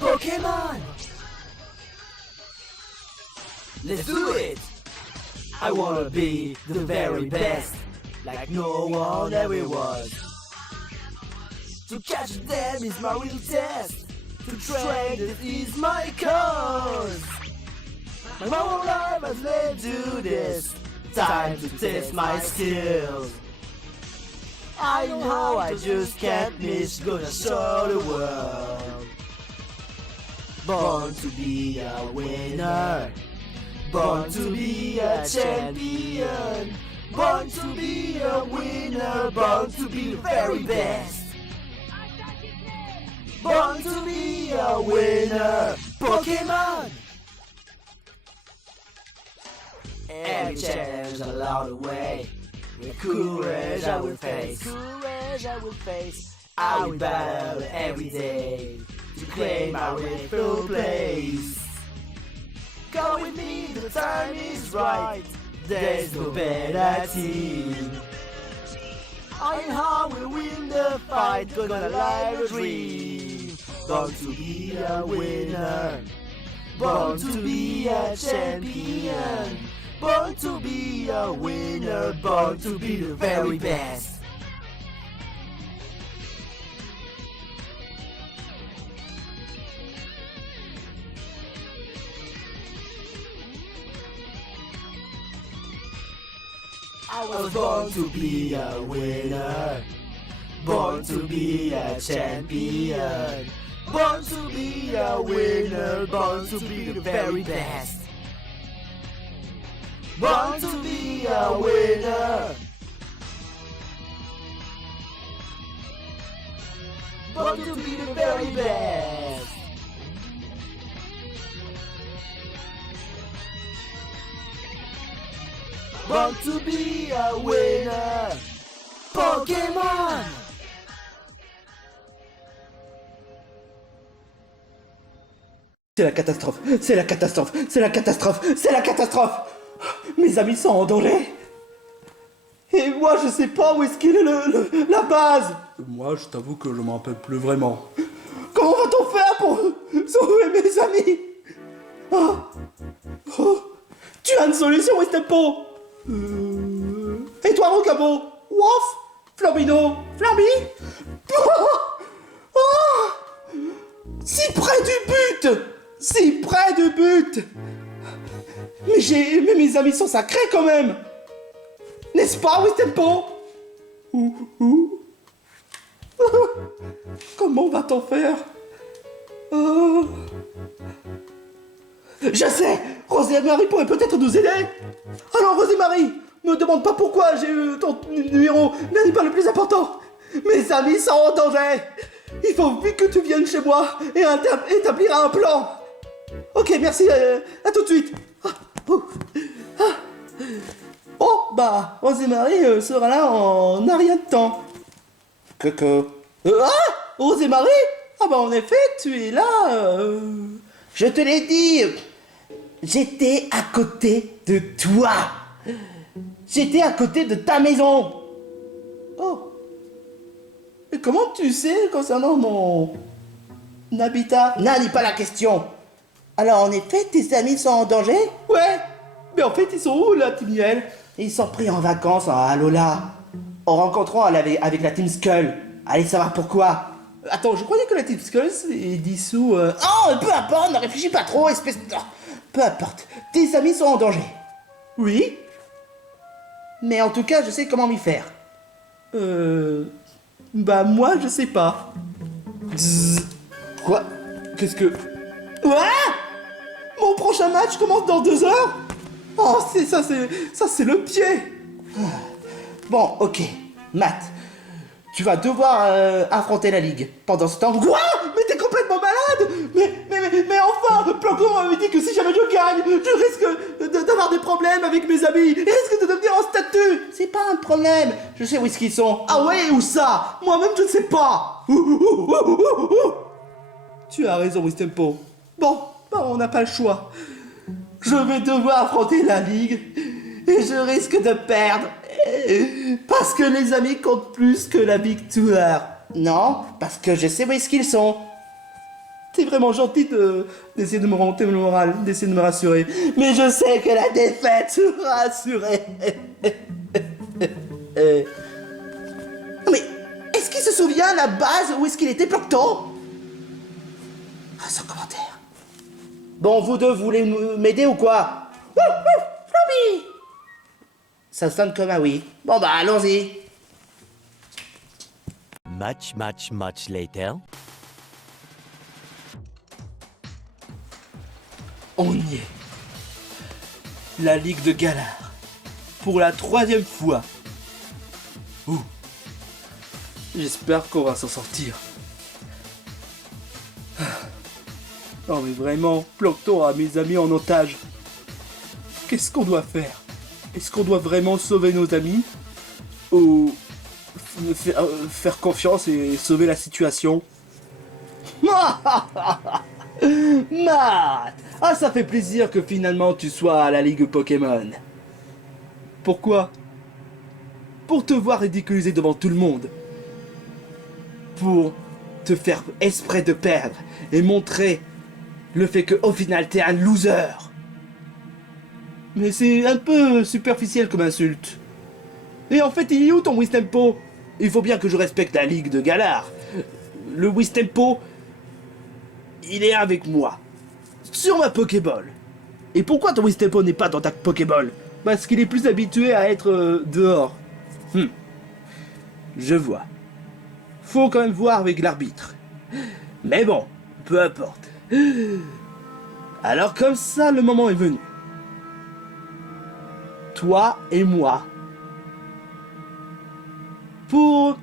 Pokémon! Let's do it! I wanna be the very best, like no one ever was. To catch them is my real test. To train it is my cause. My whole life has led to this. Time to test my skills. I know how I just can't miss. Gonna show the world. Born to be a winner. Born to be a champion. Born to be a winner. Born to be the very best. Born to be a winner. Pokémon! Every challenge along the way, with courage I will face. Courage I will face. I will battle every day to claim my rightful place. Come with me, the time is right. There's no better team. I and how we win the fight. Gonna live a dream. Born to be a winner. Born to be a champion. Born to be a winner. Born to be the very best. I was born to be a winner. Born to be a champion. Born to be a winner. Born to be the very best. Born to be a winner. Born to be the very best. Born to be a winner. Pokémon! C'est la catastrophe, c'est la catastrophe, c'est la catastrophe, c'est la catastrophe. Mes amis sont en danger. Et moi je sais pas où est-ce qu'il est la base. Moi je t'avoue que je m'en rappelle plus vraiment. Comment va-t-on faire pour sauver mes amis? Tu as une solution, Westempo? Et toi, Rocabo? Wouf? Flambino? Flamby? Si près du but! Si près du but! Mais mes amis sont sacrés quand même! N'est-ce pas, Westempo? Comment va-t-on faire? Je sais! Rosémarie pourrait peut-être nous aider! Alors, Rosémarie, me demande pas pourquoi j'ai eu ton numéro, n'est pas le plus important! Mes amis sont en danger! Il faut vite que tu viennes chez moi et établir un plan! Ok, merci, à tout de suite! Oh, bah, Rosémarie sera là en un rien de temps. Coco. Rosémarie? Ah bah en effet, tu es là. Je te l'ai dit. J'étais à côté de toi. J'étais à côté de ta maison. Oh. Et comment tu sais concernant mon habitat? N'a pas la question. Alors en effet, tes amis sont en danger? Ouais. Mais en fait, ils sont où là, Timiel? Ils sont pris en vacances à Alola. En rencontrant avec la Team Skull. Allez savoir pourquoi. Attends, je croyais que la Team Skull est dissous. Oh, peu importe, ne réfléchis pas trop, espèce de... Peu importe, tes amis sont en danger. Oui. Mais en tout cas, je sais comment m'y faire. Bah moi, je sais pas. Quoi? Qu'est-ce que... Quoi? Mon prochain match commence dans 2 heures? Oh, c'est le pied. Bon, ok, Matt, tu vas devoir affronter la Ligue. Pendant ce temps... Quoi? Mais t'es complètement malade? Mais enfin, Planco m'avait dit que si jamais je gagne, je risque d'avoir des problèmes avec mes amis. Il risque de devenir en statue. C'est pas un problème. Je sais où est-ce qu'ils sont. Ah ouais, où ça? Moi-même, je ne sais pas. Tu as raison, Wistempo. Bon, on n'a pas le choix. Je vais devoir affronter la Ligue. Et je risque de perdre. Parce que les amis comptent plus que la victoire. Non, parce que je sais où est-ce qu'ils sont. T'es vraiment gentil d'essayer de me remonter le moral, d'essayer de me rassurer. Mais je sais que la défaite sera assurée. Mais est-ce qu'il se souvient à la base où est-ce qu'il était Plancton? Ah, sans commentaire. Bon, vous deux, vous voulez m'aider ou quoi? Floppy! Ça sonne comme un oui. Bon bah, allons-y. Much later. On y est. La Ligue de Galar. Pour la 3e fois. Ouh. J'espère qu'on va s'en sortir. Non mais vraiment, Plancton a mes amis en otage. Qu'est-ce qu'on doit faire? Est-ce qu'on doit vraiment sauver nos amis? Ou faire confiance et sauver la situation? Matt! Ah, ça fait plaisir que finalement tu sois à la Ligue Pokémon. Pourquoi? Pour te voir ridiculiser devant tout le monde. Pour te faire exprès de perdre et montrer le fait que au final t'es un loser. Mais c'est un peu superficiel comme insulte. Et en fait, il est où ton Wistempo? Il faut bien que je respecte la Ligue de Galar. Le Wistempo, il est avec moi. Sur ma Pokéball. Et pourquoi ton Wistempo n'est pas dans ta Pokéball? Parce qu'il est plus habitué à être dehors. Je vois. Faut quand même voir avec l'arbitre. Mais bon, peu importe. Alors comme ça, le moment est venu. Toi et moi. Pour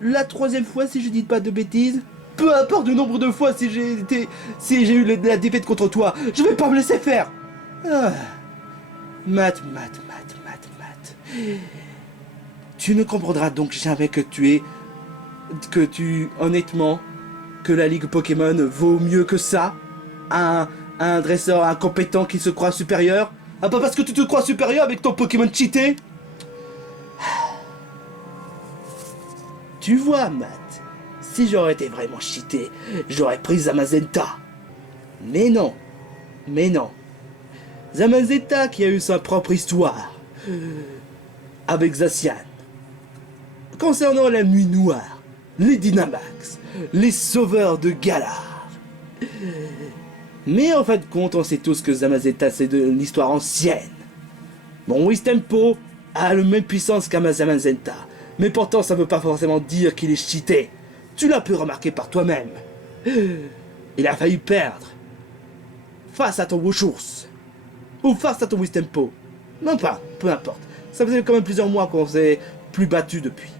la 3e fois, si je dis pas de bêtises. Peu importe le nombre de fois si j'ai eu la défaite contre toi, je vais pas me laisser faire. Ah. Matt. Tu ne comprendras donc jamais honnêtement, que la Ligue Pokémon vaut mieux que ça. Un dresseur incompétent qui se croit supérieur. Ah, pas parce que tu te crois supérieur avec ton Pokémon cheaté. Tu vois, Matt. Si j'aurais été vraiment cheaté, j'aurais pris Zamazenta. Mais non. Zamazenta qui a eu sa propre histoire. Avec Zacian. Concernant la nuit noire, les Dynamax, les sauveurs de Galar. Mais en fin de compte, on sait tous que Zamazenta c'est de l'histoire ancienne. Mon Wistempo a la même puissance qu'Amazamazenta. Mais pourtant ça ne veut pas forcément dire qu'il est cheaté. Tu l'as pu remarquer par toi-même. Il a failli perdre. Face à ton Wushours. Ou face à ton Wistempo. Non pas, peu importe. Ça faisait quand même plusieurs mois qu'on s'est plus battu depuis.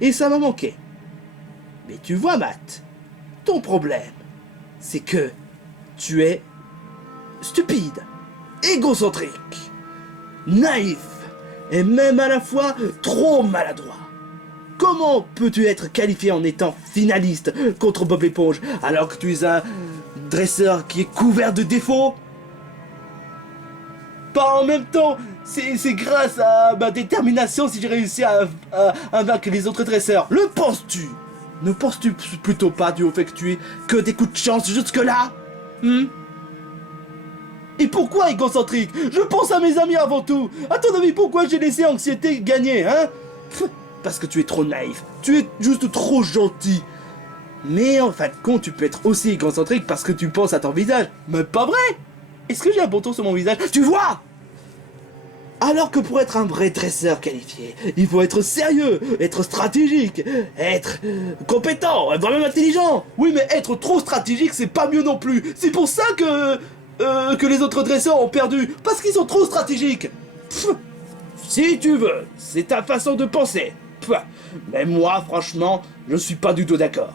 Et ça m'a manqué. Mais tu vois, Matt, ton problème, c'est que tu es stupide, égocentrique, naïf, et même à la fois trop maladroit. Comment peux-tu être qualifié en étant finaliste contre Bob l'éponge alors que tu es un dresseur qui est couvert de défauts? Pas en même temps, c'est grâce à ma détermination si j'ai réussi à vaincre les autres dresseurs. Le penses-tu? Ne penses-tu plutôt pas du fait que tu aies que des coups de chance jusque-là? Et pourquoi égocentrique? Je pense à mes amis avant tout. À ton avis, pourquoi j'ai laissé Anxiété gagner, hein? Parce que tu es trop naïf. Tu es juste trop gentil. Mais en fin de compte, tu peux être aussi égocentrique parce que tu penses à ton visage. Mais pas vrai! Est-ce que j'ai un bon ton sur mon visage? Tu vois? Alors que pour être un vrai dresseur qualifié, il faut être sérieux, être stratégique, être compétent, vraiment intelligent. Oui, mais être trop stratégique, c'est pas mieux non plus. C'est pour ça que les autres dresseurs ont perdu, parce qu'ils sont trop stratégiques. Si tu veux, c'est ta façon de penser. Mais moi, franchement, je suis pas du tout d'accord.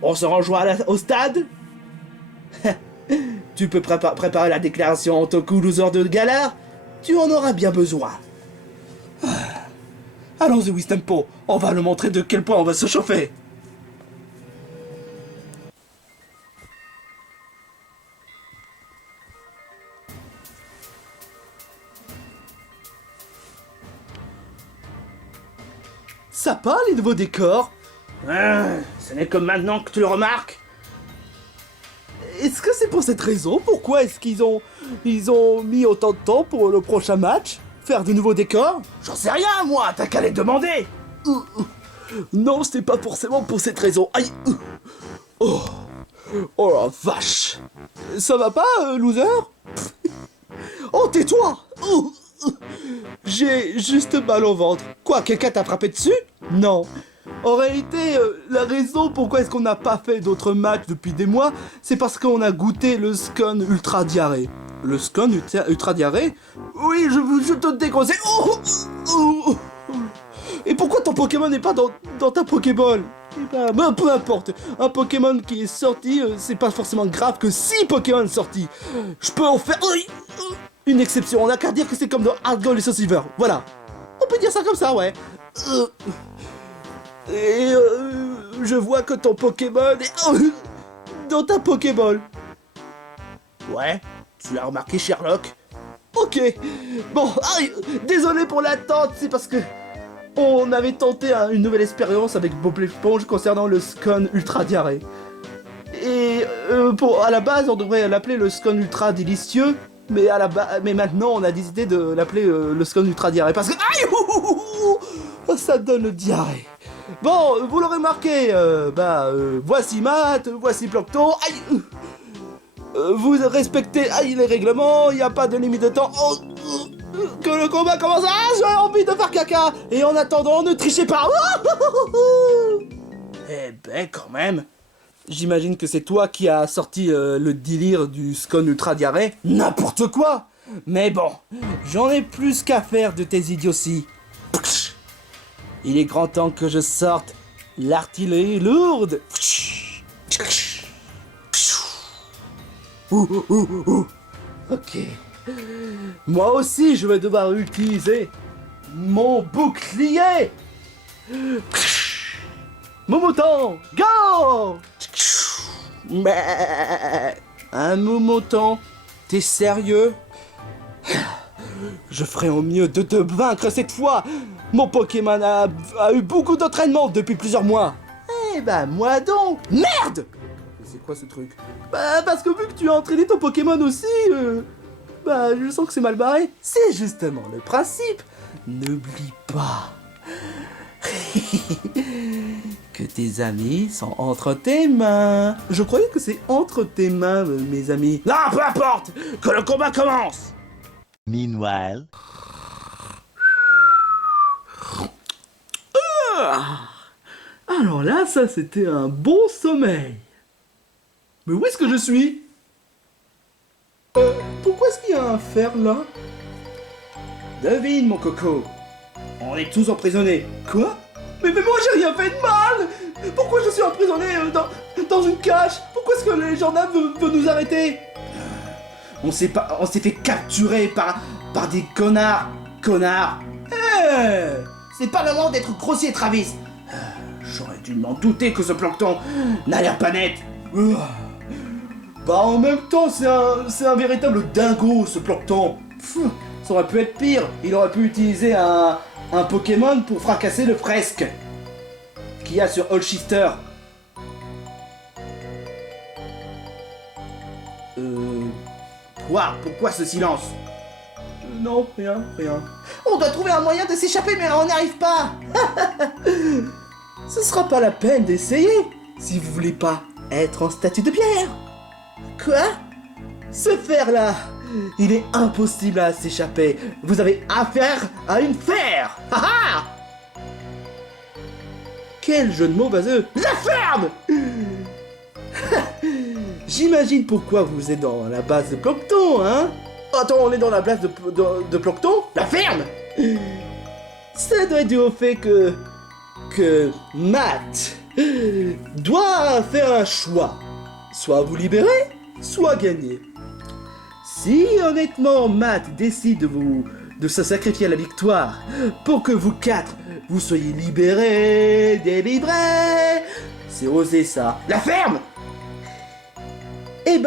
On se rejoint au stade? Tu peux préparer la déclaration en tant que loser de Galar? Tu en auras bien besoin. Allons-y, Wistempo. On va le montrer de quel point on va se chauffer. Sympa les nouveaux décors. Ce n'est que maintenant que tu le remarques. Est-ce que c'est pour cette raison? Pourquoi est-ce ils ont mis autant de temps pour le prochain match? Faire de nouveaux décors? J'en sais rien, moi, t'as qu'à les demander. Non, c'était pas forcément pour cette raison. Aïe. Oh. Oh la vache. Ça va pas, loser? Oh, tais-toi. J'ai juste mal au ventre. Quoi, quelqu'un t'a frappé dessus? Non. En réalité, la raison pourquoi est-ce qu'on n'a pas fait d'autres matchs depuis des mois, c'est parce qu'on a goûté le Scone Ultra Diarrhée. Le Scone Ultra Diarrhée? Oui, je te déconseille. Et pourquoi ton Pokémon n'est pas dans ta Pokéball? Eh ben, peu importe. Un Pokémon qui est sorti, c'est pas forcément grave que 6 Pokémon sortis. Je peux en faire une exception. On a qu'à dire que c'est comme dans Hard Gold et Soul Silver. Voilà. On peut dire ça comme ça, ouais. Et je vois que ton Pokémon est dans ta Pokéball. Ouais, tu l'as remarqué, Sherlock? Ok. Bon, désolé pour l'attente, c'est parce que on avait tenté une nouvelle expérience avec Bob l'éponge concernant le Scone Ultra Diarrhée. Et à la base, on devrait l'appeler le Scone Ultra Délicieux, mais maintenant, on a décidé de l'appeler le Scone Ultra Diarrhée parce que ça donne le diarrhée. Bon, vous l'aurez remarqué, voici Matt, voici Plancton. Vous respectez les règlements, il n'y a pas de limite de temps. Que le combat commence. J'ai envie de faire caca. Et en attendant, ne trichez pas. Eh ben, quand même. J'imagine que c'est toi qui as sorti le délire du Scone Ultra Diarrhée. N'importe quoi. Mais bon, j'en ai plus qu'à faire de tes idioties. Il est grand temps que je sorte l'artillerie lourde. Ok. Moi aussi, je vais devoir utiliser mon bouclier. Momotan, go! Un Momotan, t'es sérieux? Je ferai au mieux de te vaincre cette fois. Mon Pokémon a eu beaucoup d'entraînement depuis plusieurs mois. Eh ben, moi donc. Merde! C'est quoi ce truc? Parce que vu que tu as entraîné ton Pokémon aussi, je sens que c'est mal barré. C'est justement le principe. N'oublie pas que tes amis sont entre tes mains. Je croyais que c'est entre tes mains, mes amis. Non, peu importe. Que le combat commence. Meanwhile. Alors là, ça c'était un bon sommeil. Mais où est-ce que je suis? Pourquoi est-ce qu'il y a un fer là? Devine, mon coco. On est tous emprisonnés. Quoi? Mais moi j'ai rien fait de mal. Pourquoi je suis emprisonné dans une cage? Pourquoi est-ce que les gendarmes veulent nous arrêter? On s'est fait capturer par des connards. C'est pas le moment d'être grossier, Travis. J'aurais dû m'en douter que ce Plancton n'a l'air pas net. En même temps, c'est un véritable dingo, ce Plancton. Ça aurait pu être pire. Il aurait pu utiliser un Pokémon pour fracasser le fresque qu'il y a sur Holchester. Quoi? Pourquoi ce silence? Non, rien. On doit trouver un moyen de s'échapper, mais on n'y arrive pas. Ce sera pas la peine d'essayer, si vous voulez pas être en statue de pierre. Quoi? Ce fer-là, il est impossible à s'échapper. Vous avez affaire à une fer. Haha! Quel jeu de mots vaseux. La ferme. J'imagine pourquoi vous êtes dans la base de Plancton, hein? Attends, on est dans la base de Plancton? La ferme! Ça doit être dû au fait que Matt doit faire un choix. Soit vous libérer, soit gagner. Si honnêtement Matt décide de se sacrifier à la victoire pour que vous quatre, vous soyez libérés, délivrés, c'est osé ça. La ferme! Eh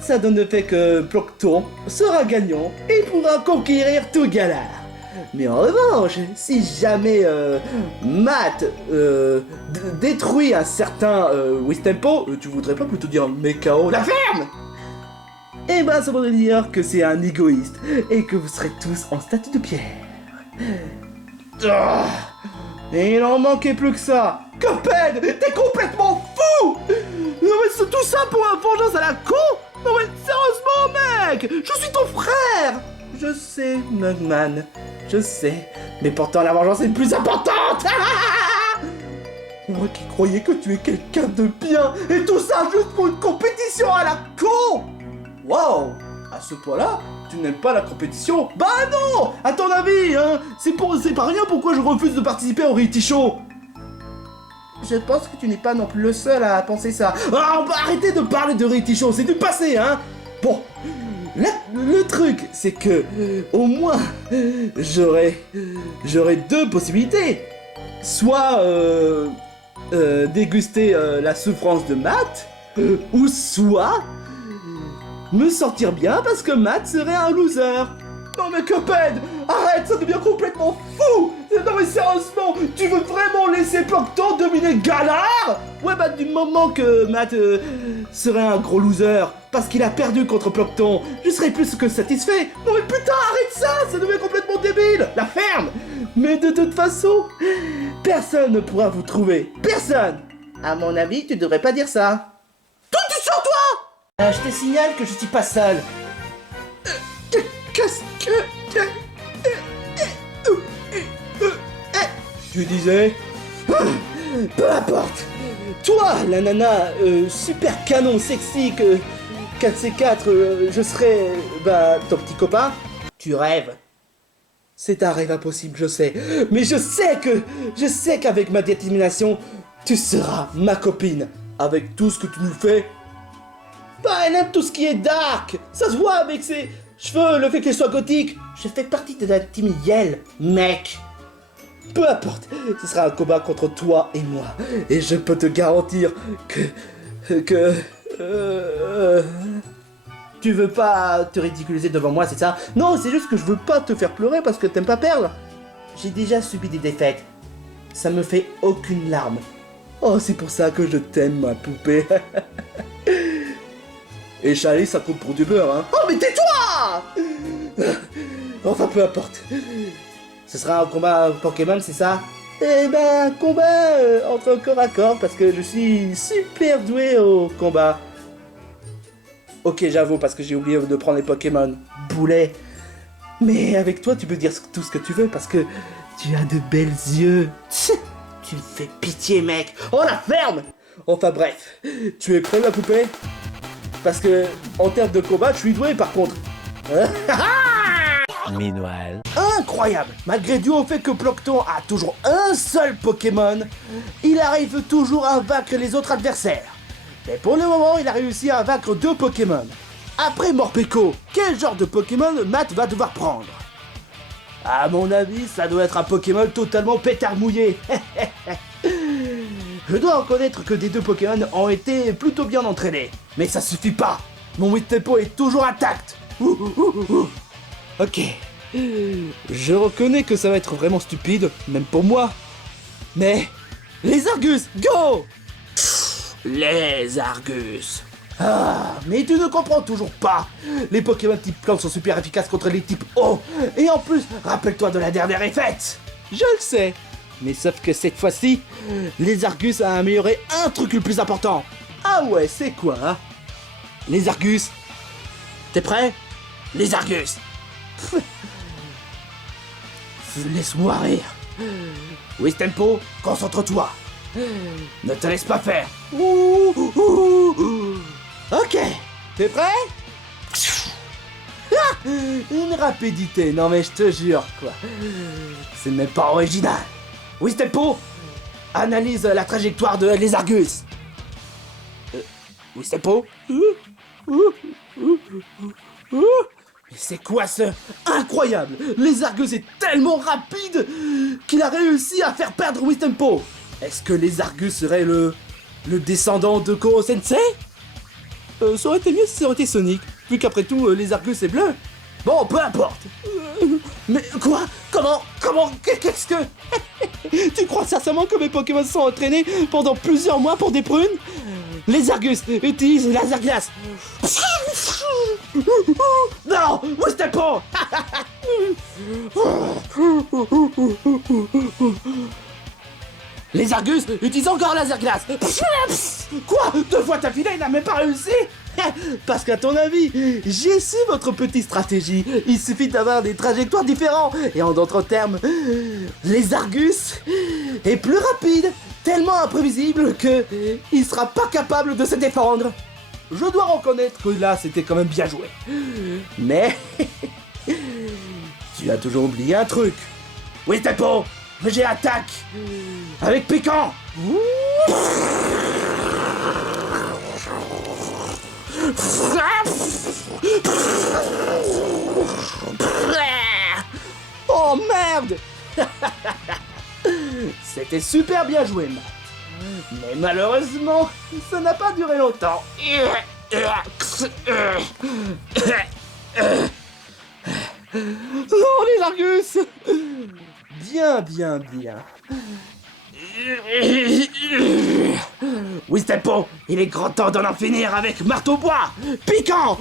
ça donne le fait que Plancton sera gagnant et pourra conquérir tout Galar. Mais en revanche, si jamais Matt détruit un certain Wistempo, tu voudrais pas plutôt dire Mekao la ferme? Eh ben ça voudrait dire que c'est un égoïste et que vous serez tous en statue de pierre. Ah, et il en manquait plus que ça. Cuphead, t'es complètement fou! Non mais c'est tout ça pour une vengeance à la con? Non mais sérieusement mec, je suis ton frère! Je sais, Mugman, je sais, mais pourtant la vengeance est plus importante! Moi qui croyais que tu es quelqu'un de bien, et tout ça juste pour une compétition à la con! Wow! À ce point-là, tu n'aimes pas la compétition? Bah non! À ton avis, hein? C'est pas rien pourquoi je refuse de participer au reality show! Je pense que tu n'es pas non plus le seul à penser ça. Ah, on va arrêter de parler de reality show, c'est du passé, hein? Bon, le truc, c'est que, au moins, j'aurais deux possibilités. Soit, déguster la souffrance de Matt, ou soit, me sentir bien parce que Matt serait un loser. Non mais Cuphead, arrête, ça devient complètement fou. Non mais sérieusement, tu veux vraiment laisser Plankton dominer Galar? Ouais bah du moment que Matt serait un gros loser parce qu'il a perdu contre Plankton, je serais plus que satisfait. Non mais putain, arrête ça devient complètement débile. La ferme. Mais de toute façon, personne ne pourra vous trouver. Personne. À mon avis, tu devrais pas dire ça. Tout sur toi. Je te signale que je suis pas seul. Qu'est-ce que... Tu disais? Peu importe. Toi, la nana super canon sexy que 4C4, je serais ton petit copain. Tu rêves. C'est un rêve impossible, je sais. Mais je sais qu'avec ma détermination, tu seras ma copine. Avec tout ce que tu nous fais. Bah, elle aime tout ce qui est dark. Ça se voit avec ses cheveux, le fait qu'elle soit gothique. Je fais partie de la team Yell, mec. Peu importe, ce sera un combat contre toi et moi. Et je peux te garantir que... Tu veux pas te ridiculiser devant moi, c'est ça? Non, c'est juste que je veux pas te faire pleurer parce que t'aimes pas perdre. J'ai déjà subi des défaites. Ça me fait aucune larme. Oh, c'est pour ça que je t'aime, ma poupée. Et Charlie, ça compte pour du beurre, hein. Oh, mais tais-toi! Enfin, peu importe. Ce sera un combat Pokémon, c'est ça? Eh ben, un combat entre corps à corps, parce que je suis super doué au combat. Ok, j'avoue, parce que j'ai oublié de prendre les Pokémon. Boulet. Mais avec toi, tu peux dire tout ce que tu veux, parce que tu as de belles yeux. Tu me fais pitié, mec. Oh, la ferme! Enfin bref, tu es prêt, ma poupée? Parce que, en termes de combat, je suis doué, par contre. Meanwhile. Incroyable! Malgré dû au fait que Plankton a toujours un seul Pokémon, il arrive toujours à vaincre les autres adversaires. Mais pour le moment, il a réussi à vaincre 2 Pokémon. Après Morpeko, quel genre de Pokémon Matt va devoir prendre? À mon avis, ça doit être un Pokémon totalement pétard mouillé. Je dois reconnaître que des 2 Pokémon ont été plutôt bien entraînés. Mais ça suffit pas. Mon Wistempo est toujours intact. Ok. Je reconnais que ça va être vraiment stupide, même pour moi. Mais... les Argus, go! Les Argus. Ah, mais tu ne comprends toujours pas. Les Pokémon type plante sont super efficaces contre les types eau. Et en plus, rappelle-toi de la dernière défaite. Je le sais. Mais sauf que cette fois-ci, les Argus a amélioré un truc le plus important. Ah ouais, c'est quoi, hein? Les Argus. T'es prêt? Les Argus. Laisse-moi rire. Wistempo, concentre-toi. Ne te laisse pas faire. Ok, t'es prêt? Ah, une rapidité, non mais je te jure, quoi. C'est même pas original. Wistempo, analyse la trajectoire de les Argus. Wistempo? Mais c'est quoi ce... Incroyable! Les Argus est tellement rapide qu'il a réussi à faire perdre Wistempo. Est-ce que les Argus serait le descendant de Koro Sensei? Ça aurait été mieux si ça aurait été Sonic, vu qu'après tout, les Argus est bleu. Bon, peu importe. Mais quoi? Comment? Qu'est-ce que... Tu crois sincèrement que mes Pokémon se sont entraînés pendant plusieurs mois pour des prunes? Les Argus utilisent laser glace. Non, Wistepo. Les Argus utilisent encore laser glace. Quoi? 2 fois ta il n'a même pas réussi? Parce qu'à ton avis, j'ai su votre petite stratégie. Il suffit d'avoir des trajectoires différentes. Et en d'autres termes, les Argus est plus rapide, tellement imprévisible que il sera pas capable de se défendre. Je dois reconnaître que là, c'était quand même bien joué. Mais tu as toujours oublié un truc. Oui, Tempo, j'ai attaque avec piquant. Oh merde. C'était super bien joué, Matt. Mais malheureusement, ça n'a pas duré longtemps. Non, les Argus. Bien. Oui, Tempo, il est grand temps d'en finir avec marteau-bois piquant.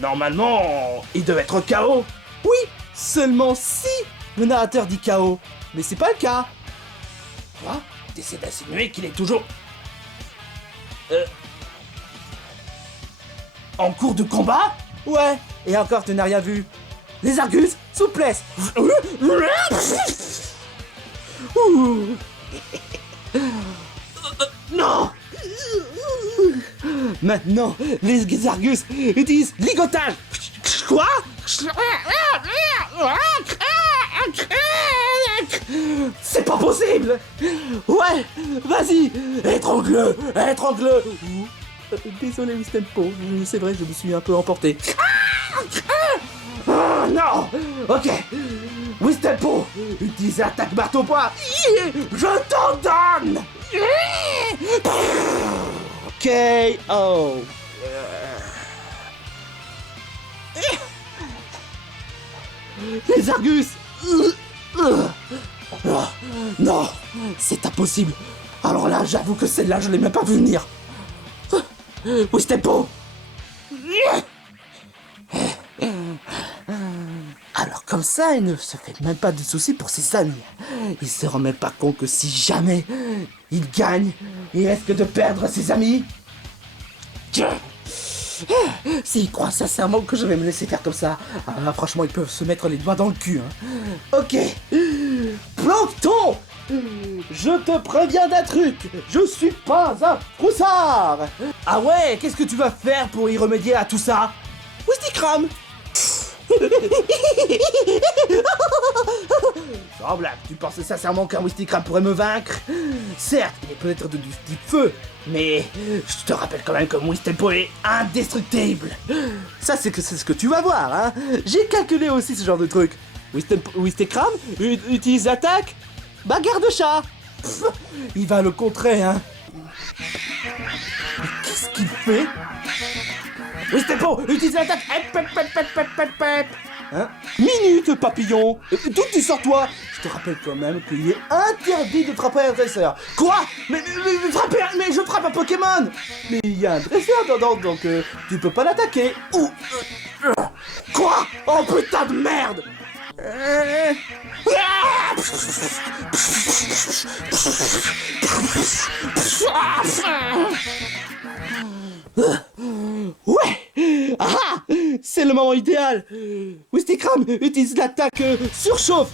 Normalement, il devait être KO. Oui, seulement si le narrateur dit KO. Mais c'est pas le cas. Quoi? T'essaies d'insinuer qu'il est toujours... En cours de combat? Ouais, et encore tu n'as rien vu. Les Argus, souplesse. Non. Maintenant, les Argus utilisent ligotage. Quoi? C'est pas possible. Ouais, vas-y, étrangle-le. Désolé, Miss Tempo, c'est vrai, je me suis un peu emporté. Non. Ok, Miss Tempo, utilise attaque marteau-bois. Je t'en donne. KO. Les Argus. Non, c'est impossible. Alors là, j'avoue que celle-là, je l'ai même pas vu venir. Oui, Tempo. Alors comme ça, il ne se fait même pas de soucis pour ses amis. Il se rend même pas compte que si jamais il gagne, il risque de perdre ses amis. S'il croit sincèrement que je vais me laisser faire comme ça, alors franchement, ils peuvent se mettre les doigts dans le cul. Ok. Plancton, je te préviens d'un truc. Je suis pas un froussard. Ah ouais, qu'est-ce que tu vas faire pour y remédier à tout ça? Wistikram. Sans blague, tu pensais sincèrement qu'un Wistikram pourrait me vaincre? Certes, il est peut-être du type feu, mais je te rappelle quand même que Wistempo est indestructible. Ça, c'est ce que tu vas voir, hein. J'ai calculé aussi ce genre de truc. Wistekram utilise l'attaque bagarre de chat. Pff, il va le contrer, hein. Mais qu'est-ce qu'il fait? Wistempo utilise l'attaque. Hein? Minute, papillon. D'où tu sors, toi? Je te rappelle quand même qu'il est interdit de frapper un dresseur. Quoi? Mais je frappe un Pokémon. Mais il y a un dresseur dedans, donc tu peux pas l'attaquer. Quoi? Oh putain de merde. Ouais. Ah, c'est le moment idéal. Wistikram utilise l'attaque surchauffe.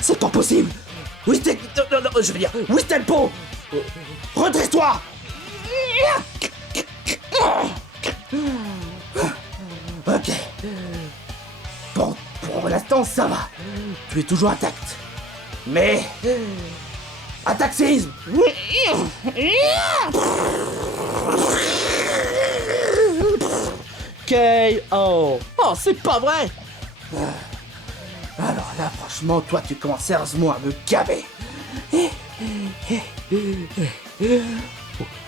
C'est pas possible. Je veux dire, Wistempo, redresse-toi. Ok. Bon, pour l'instant, ça va. Tu es toujours intact. Mais... attaque séisme. KO. Oh, c'est pas vrai. Alors là, franchement, toi, tu commences sérieusement à me gaver.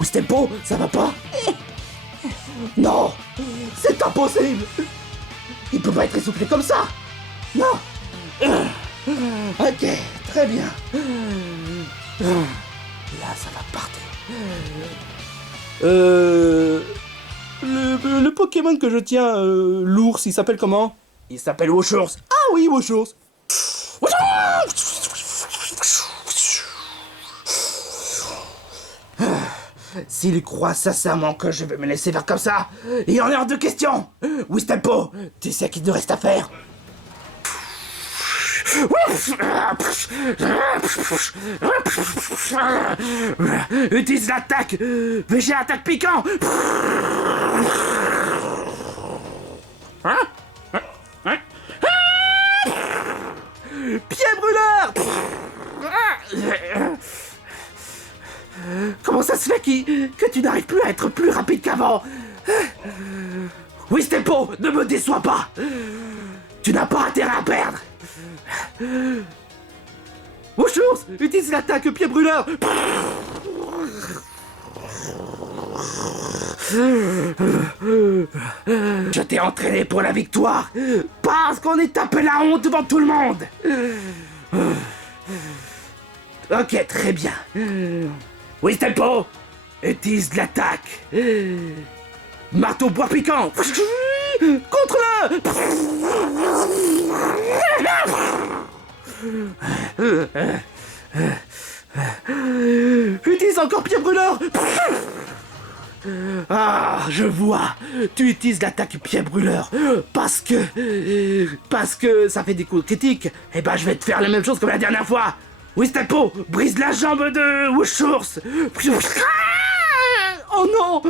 Wistempo, ça va pas? Non, c'est impossible. Il peut pas être essoufflé comme ça. Non. Ok, très bien. Là, ça va partir. Le Pokémon que je tiens, l'ours, il s'appelle comment? Il s'appelle Wochours. Ah oui, Wochours. S'il croit sincèrement que je vais me laisser faire comme ça, il en est hors de question. Wistempo, tu sais qu'il te reste à faire. Utilise l'attaque. VG attaque piquant. Pied brûleur. Comment ça se fait que tu n'arrives plus à être plus rapide qu'avant? Wistempo, ne me déçois pas. Tu n'as pas intérêt à perdre. Wochours, utilise l'attaque pied brûleur. Je t'ai entraîné pour la victoire, parce qu'on est tapé la honte devant tout le monde. Ok, très bien. Wistempo, utilise l'attaque. Marteau bois piquant. Contre-le. Utilise encore pied brûleur. Ah, je vois. Tu utilises l'attaque pied brûleur parce que ça fait des coups critiques. Eh ben, je vais te faire la même chose que la dernière fois. Wistempo, brise la jambe de Wochours. Oh non.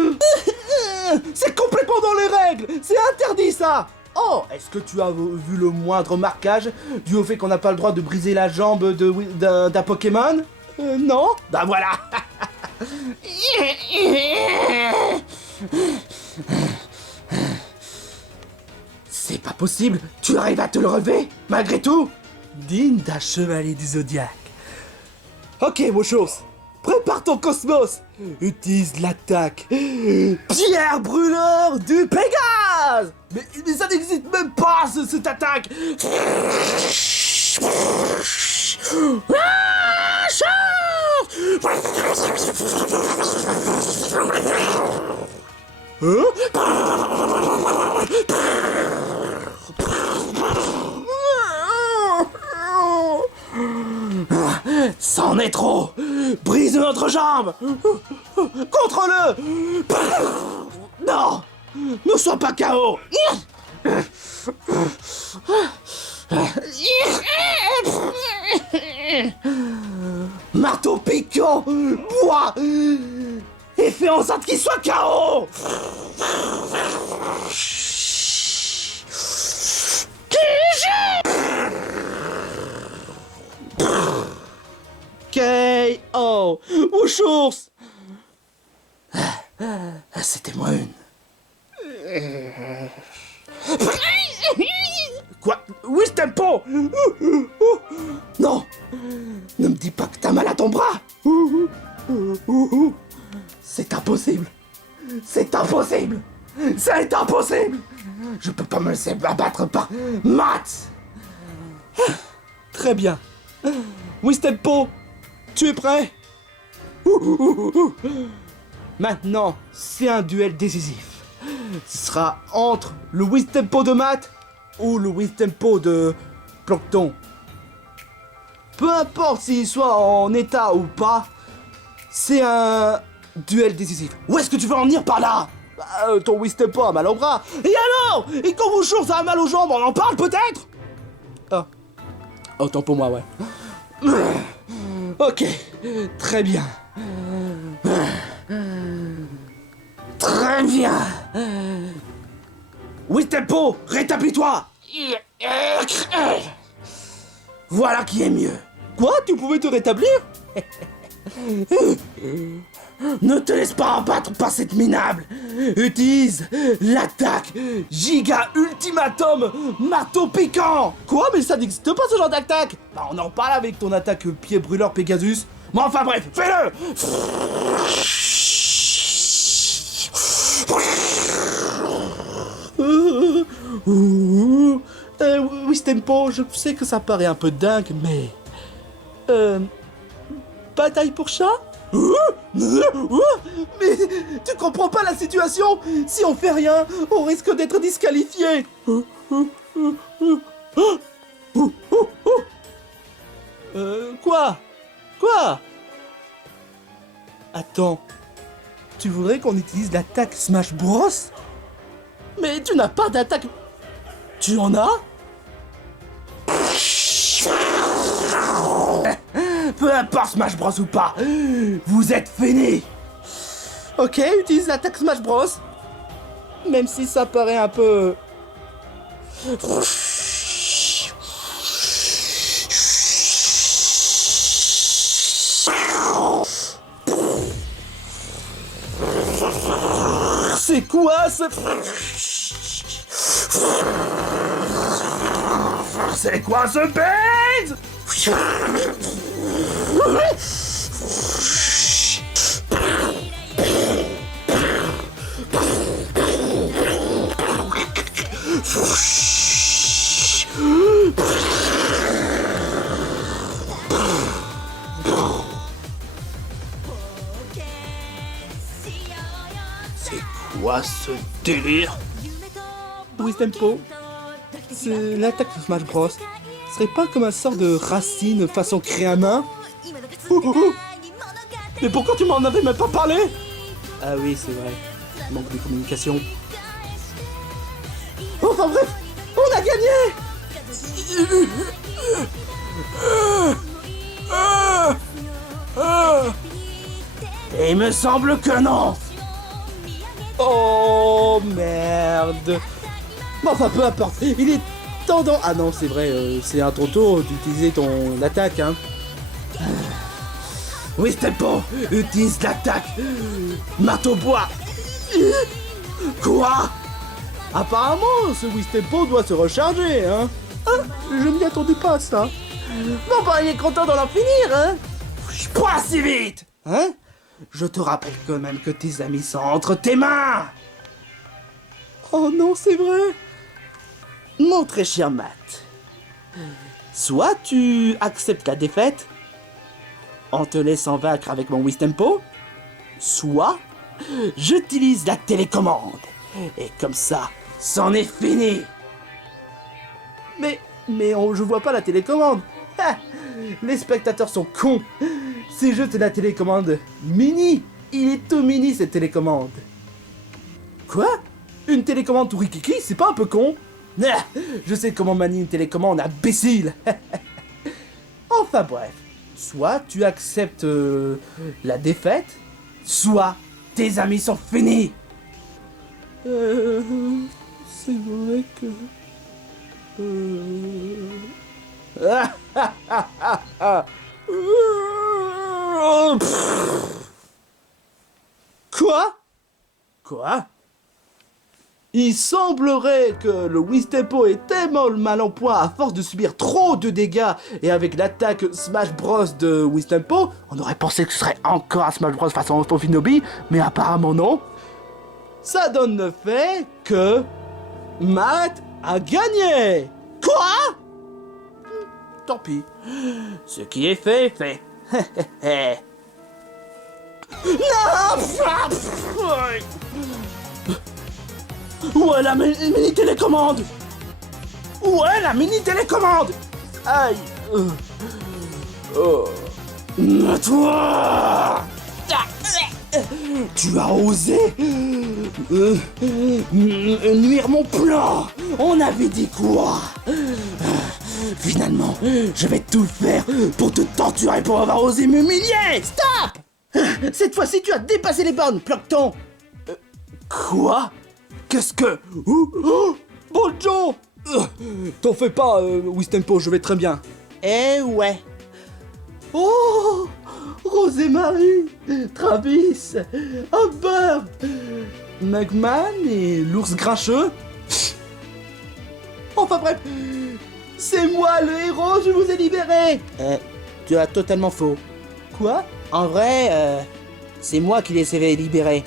C'est complètement dans les règles. C'est interdit ça. Oh, est-ce que tu as vu le moindre marquage dû au fait qu'on n'a pas le droit de briser la jambe d'un Pokémon? Non. Bah voilà. C'est pas possible. Tu arrives à te le relever malgré tout? Digne d'un chevalier du Zodiaque. Ok, Wochours, prépare ton cosmos. Utilise l'attaque. Pierre brûleur du Pégase. Mais ça n'existe même pas, cette attaque. C'en est trop. Brise notre jambe. Contre-le. Non. Ne sois pas KO. Marteau piquant. Bois. Et fais en sorte qu'il soit KO. KO. Wochours. C'était moi une. Quoi? Wistempo. Non. Ne me dis pas que t'as mal à ton bras. C'est impossible. C'est impossible. C'est impossible. Je peux pas me laisser abattre par Matt. Très bien. Wistempo, tu es prêt? Maintenant, c'est un duel décisif. Ce sera entre le Wistempo de Matt ou le Wistempo de Plancton. Peu importe s'il soit en état ou pas, c'est un duel décisif. Où est-ce que tu veux en venir par là? Ton Wistempo a mal au bras. Et alors? Et quand Wochours a mal aux jambes, on en parle peut-être? Ah. Autant pour moi, ouais. Ok, très bien. Très bien. Wistempo, rétablis-toi. Voilà qui est mieux. Quoi? Tu pouvais te rétablir? Ne te laisse pas abattre par cette minable. Utilise l'attaque Giga Ultimatum Marteau Piquant. Quoi? Mais ça n'existe pas ce genre d'attaque. Bah on en parle avec ton attaque pied brûleur Pegasus. Mais enfin bref, fais-le. Wistempo, je sais que ça paraît un peu dingue, mais... bataille pour chat? Mais tu comprends pas la situation? Si on fait rien, on risque d'être disqualifié. Quoi? Quoi? Attends, tu voudrais qu'on utilise l'attaque Smash Bros? Mais tu n'as pas d'attaque... Tu en as? Peu importe Smash Bros ou pas, vous êtes finis. Ok, utilise l'attaque Smash Bros. Même si ça paraît un peu... C'est quoi ce... C'est quoi ce bête? C'est quoi ce délire? Wistempo, c'est l'attaque de Smash Bros. Serait pas comme un sort de racine façon créer un main? Mais pourquoi tu m'en avais même pas parlé? Ah oui, c'est vrai. Manque de communication. Enfin bref, on a gagné! Et il me semble que non! Oh merde! Bon, enfin peu importe, il est tendance... Ah non, c'est vrai, c'est à ton tour d'utiliser ton attaque, hein. Wistempo, utilise l'attaque! Marteau bois! Quoi? Apparemment, ce Wistempo doit se recharger, hein. Je m'y attendais pas à ça. Bon bah, il est content d'en finir, hein. Pas si vite! Hein? Je te rappelle quand même que tes amis sont entre tes mains! Oh non, c'est vrai! Mon très cher Matt, soit tu acceptes la défaite en te laissant vaincre avec mon Wistempo, soit j'utilise la télécommande. Et comme ça, c'en est fini. Mais je vois pas la télécommande. Ha, les spectateurs sont cons. C'est juste la télécommande mini. Il est tout mini cette télécommande. Quoi? Une télécommande tout rikiki, c'est pas un peu con? Je sais comment manier une télécommande, imbécile. Enfin bref, soit tu acceptes la défaite, soit tes amis sont finis. C'est vrai que... Quoi? Quoi? Il semblerait que le Wistempo est tellement le mal en point à force de subir trop de dégâts, et avec l'attaque Smash Bros de Wistempo, on aurait pensé que ce serait encore un Smash Bros façon Fofinobi, mais apparemment non. Ça donne le fait que Matt a gagné. Quoi? Tant pis. Ce qui est fait est fait. Où est la mini-télécommande? Où est la mini-télécommande? Aïe. Toi! Tu as osé nuire mon plan. On avait dit quoi? Finalement, je vais tout faire pour te torturer pour avoir osé m'humilier. Stop! Cette fois-ci, tu as dépassé les bornes, Plancton. Quoi? Qu'est-ce que... Bonjo! T'en fais pas, Wistempo, je vais très bien. Eh ouais. Oh! Rosémarie, Travis, Humber, Mugman et l'ours grincheux. Enfin bref, c'est moi le héros, je vous ai libéré. Tu as totalement faux. Quoi? En vrai, c'est moi qui les ai libérés.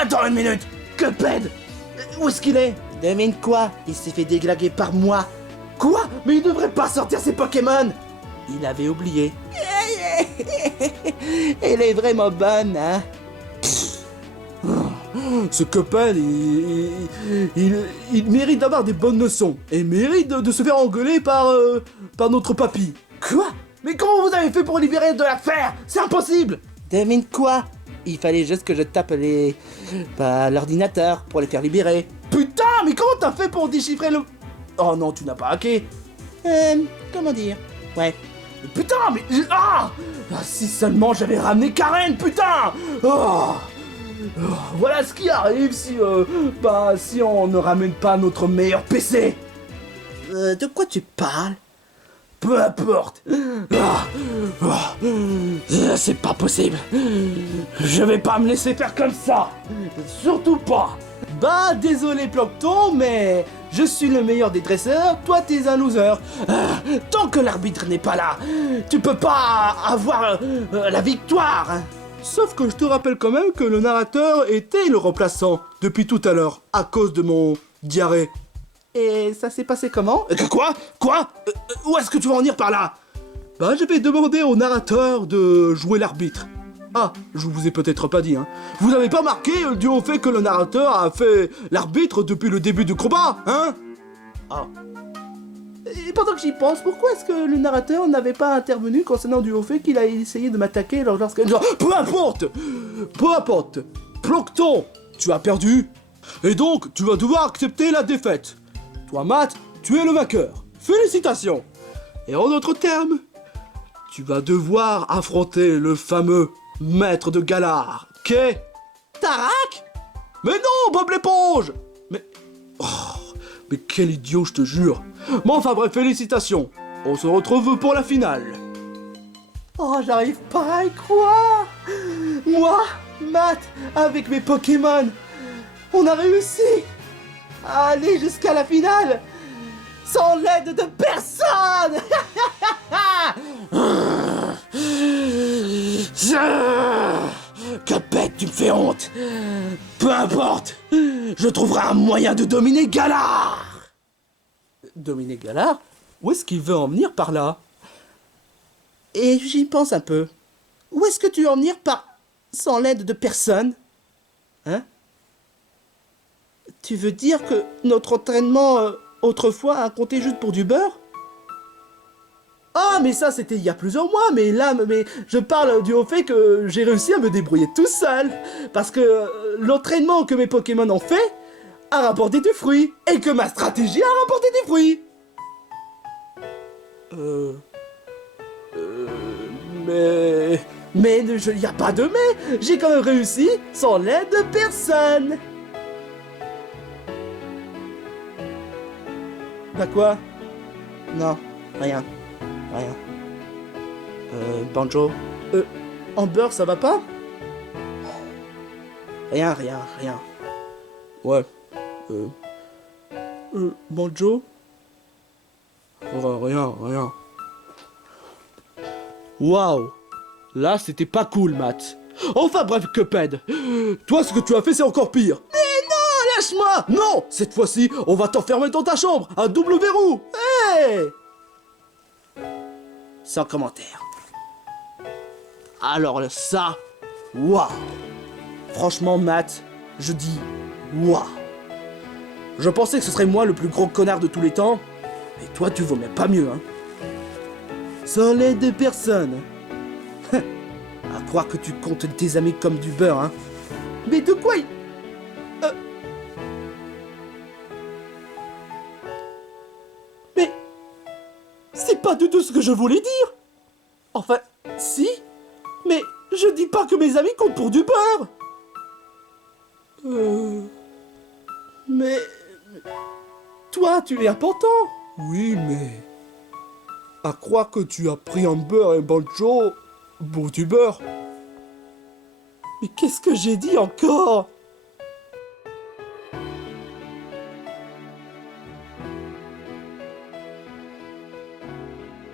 Attends une minute! Cuphead! Où est-ce qu'il est? Devine quoi? Il s'est fait déglinguer par moi. Quoi? Mais il devrait pas sortir ses Pokémon! Il avait oublié. Elle est vraiment bonne, hein? Ce Cuphead, il mérite d'avoir des bonnes leçons. Et mérite de se faire engueuler par notre papy. Quoi? Mais comment vous avez fait pour libérer de l'affaire? C'est impossible! Devine quoi? Il fallait juste que je tape l'ordinateur pour les faire libérer. Putain, mais comment t'as fait pour déchiffrer le... Oh non, tu n'as pas hacké. Comment dire? Ouais. Putain, mais... si seulement j'avais ramené Karen, putain! Voilà ce qui arrive si on ne ramène pas notre meilleur PC. De quoi tu parles? Peu importe. C'est pas possible. Je vais pas me laisser faire comme ça. Surtout pas. Bah désolé Plancton, mais je suis le meilleur des dresseurs, toi t'es un loser. Tant que l'arbitre n'est pas là, tu peux pas avoir la victoire. Sauf que je te rappelle quand même que le narrateur était le remplaçant depuis tout à l'heure, à cause de mon diarrhée. Et ça s'est passé comment? Quoi? Où est-ce que tu vas en venir par là? Bah je vais demander au narrateur de jouer l'arbitre. Ah, je vous ai peut-être pas dit, hein. Vous avez pas marqué dû au fait que le narrateur a fait l'arbitre depuis le début du combat, hein? Ah. Et pendant que j'y pense, pourquoi est-ce que le narrateur n'avait pas intervenu concernant du au fait qu'il a essayé de m'attaquer lorsque... Genre, peu importe! Plancton, tu as perdu, et donc tu vas devoir accepter la défaite. Toi, Matt, tu es le vainqueur. Félicitations! Et en d'autres termes, tu vas devoir affronter le fameux maître de Galar, qu'est... Tarak? Mais non, Bob l'éponge! Mais quel idiot, je te jure! Mais enfin bref, félicitations! On se retrouve pour la finale! Oh, j'arrive pas à y croire! Moi, Matt, avec mes Pokémon, on a réussi à aller jusqu'à la finale sans l'aide de personne! Cuphead, tu me fais honte! Peu importe! Je trouverai un moyen de dominer Galar! Dominer Galar? Où est-ce qu'il veut en venir par là? Et j'y pense un peu. Où est-ce que tu veux en venir par sans l'aide de personne? Hein? Tu veux dire que notre entraînement autrefois a compté juste pour du beurre? Ah, mais ça, c'était il y a plusieurs mois, mais là, je parle du fait que j'ai réussi à me débrouiller tout seul. Parce que l'entraînement que mes Pokémon ont fait a rapporté du fruit. Et que ma stratégie a rapporté des fruits. Mais il n'y a pas de mais. J'ai quand même réussi sans l'aide de personne. Bah quoi? Non, rien. Banjo? Amber, ça va pas? Rien. Ouais. Banjo? Rien. Waouh! Là, c'était pas cool, Matt. Enfin bref, Cuphead. Toi, ce que tu as fait, c'est encore pire. Mais non, lâche-moi! Non! Cette fois-ci, on va t'enfermer dans ta chambre, à double verrou! Hey! Sans commentaire. Alors ça, waouh! Franchement, Matt, je dis waouh! Je pensais que ce serait moi le plus gros connard de tous les temps, mais toi, tu vaux même pas mieux, hein? Sans l'aide de personne. À croire que tu comptes tes amis comme du beurre, hein? Mais de quoi il... Mais... C'est pas du tout ce que je voulais dire! Enfin, si, mais je dis pas que mes amis comptent pour du beurre! Mais... Toi, tu es important! Oui, mais... À croire que tu as pris un beurre et Banjo pour du beurre. Mais qu'est-ce que j'ai dit encore?